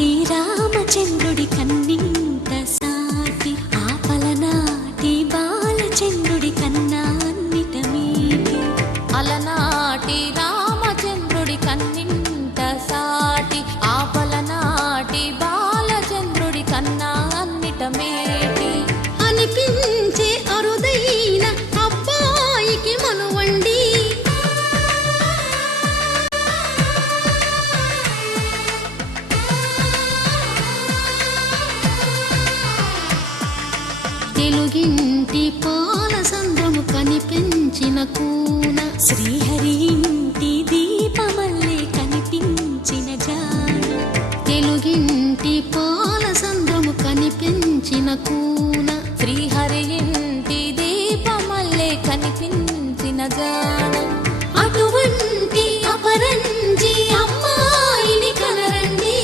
అలనాటి రామచంద్రుడి కన్నింత సాటి ఆపలనాటి బాలచంద్రుడి కన్నా అన్నిట మీటి అలనాటి రామచంద్రుడి కన్నింత సాటి ఆపలనాటి బాలచంద్రుడి కన్నా అన్నిట మేటి అనిపించే అరుదైన అబ్బాయికి మనువండి తెలుగింటి పాలసంద్రము కనిపించిన కూన శ్రీహరి ఇంటి దీపమల్లే కనిపించిన జాన తెలుగింటి పాలసంద్రము కనిపించిన కూన శ్రీహరి ఇంటి దీపమల్లే కనిపించిన జాన అటువంటి అపరంజి అమ్మాయిని కనరండి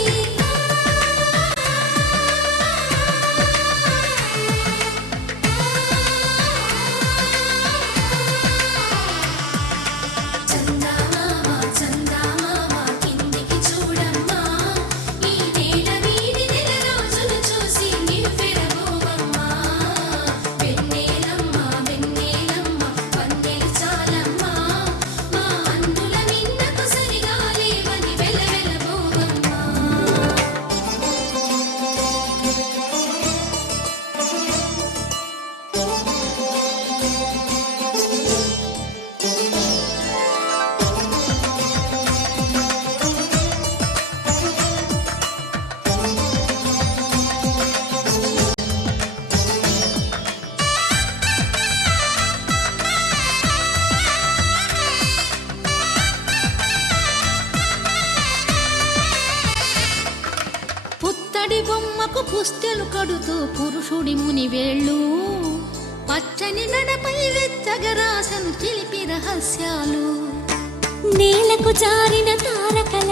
పుత్తడి బొమ్మకు పుస్తెలు కడుతూ పురుషుడి ముని వేళ్ళు పచ్చని నడపై వెచ్చగరాసను చిలిపి రహస్యాలు నేలకు జారిన తారకల